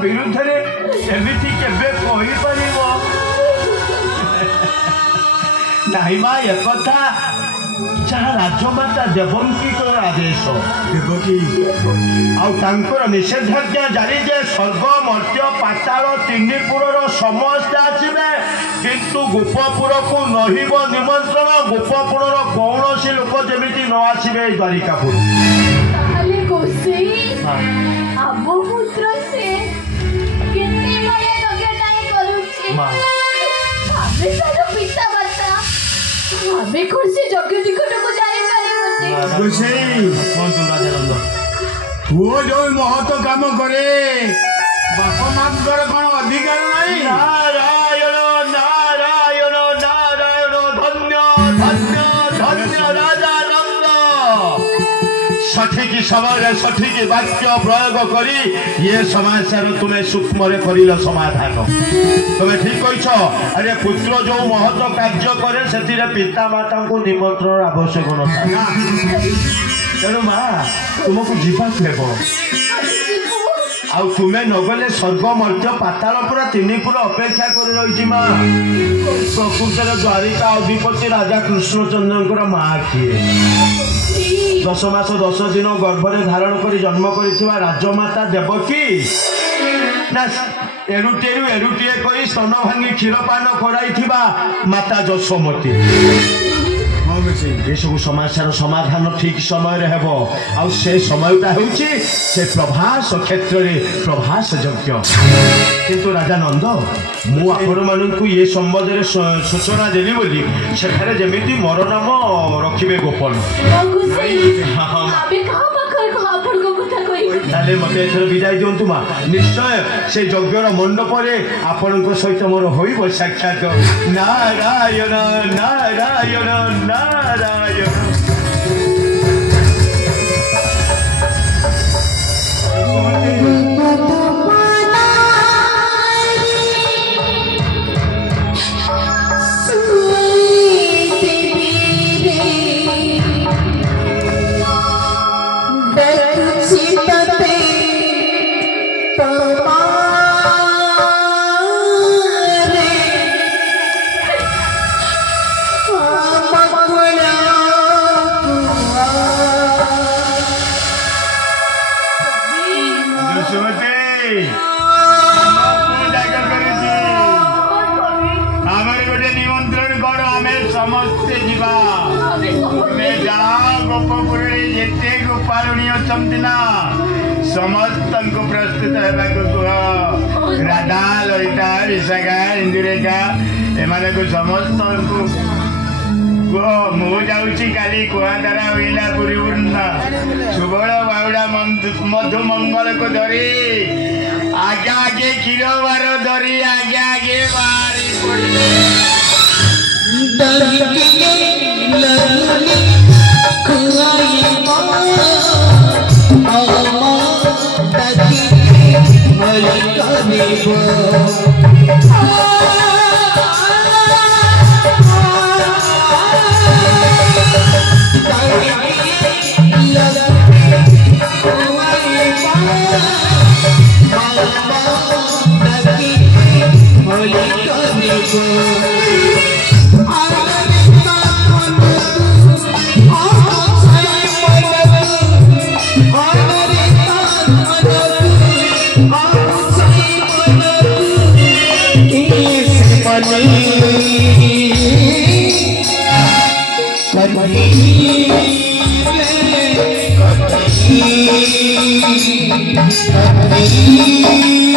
विरुद्ध में एमती केबे कहि परिबो नहीं माँ एक कथा जहाँ राजमाता देवकी को आदेश देवकी आउर निषेधाज्ञा जारी जे स्वर्ग मर्त्य पाताल तीन पुरर समस्त आसवे किंतु गोपपुर को नहिब निमंत्रण गोपपुर कौन सी लोक जमी न आसवे द्वारिकापुर हमें खुशी जगह निकट को जाई पारे खुशी कौन तू राजानंद वो जो महत्व काम करे बापा मांकर कौन अधिकार नहीं नारायण नारायण नारायण धन्य धन्य धन्य राजानंद सठिक समय सठिक वाक्य प्रयोग करी ये समस्या तुम्हें सूक्ष्म कर समाधान तुम्हें ठीक कह अरे पुत्र जो महत्व कार्य करे से पिता माता को निमंत्रण आवश्यक ना तेणु माँ तुमको जीवाक हेब आ तुम्हें नगले स्वर्ग मर्त्य पाताल पूरा तीन पुर अपेक्षा कर रही माँ प्रकृत द्वारिका अधिपति राजा कृष्णचंद्र माँ किए 10 मास 10 दिन गर्भरे धारण कर जन्म कर राजमाता देवकी ना एरुटेरु एरुटीए कही स्तन भांगी क्षीरपान कराई माता यशोमती ये सब समस्या समाधान ठीक समय हेब से समयटा हूँ से प्रभास क्षेत्र में प्रभास यज्ञ किंतु राजानंद मु आपण मानू ये संबंध में सूचना देली बोली सेठारे जमी मोर नाम रखिबे गोपन ताले मत एथर विदाय दिंतु माँ निश्चय से यज्ञर मंडप आपण सहित मोर हो साक्षात नारायण नारायण नारायण समस्त को प्रस्तुत कह राधा ललिता विशाखा इंदिरेखा एमाने को समस्त को कह मु जाऊँगी काली कुआदारा हुईला पुरी वृंदा सुबल बाउड़ा मधु मंगल को धरी आगे आगे क्षीरवार धरी आगे आगे Thank you.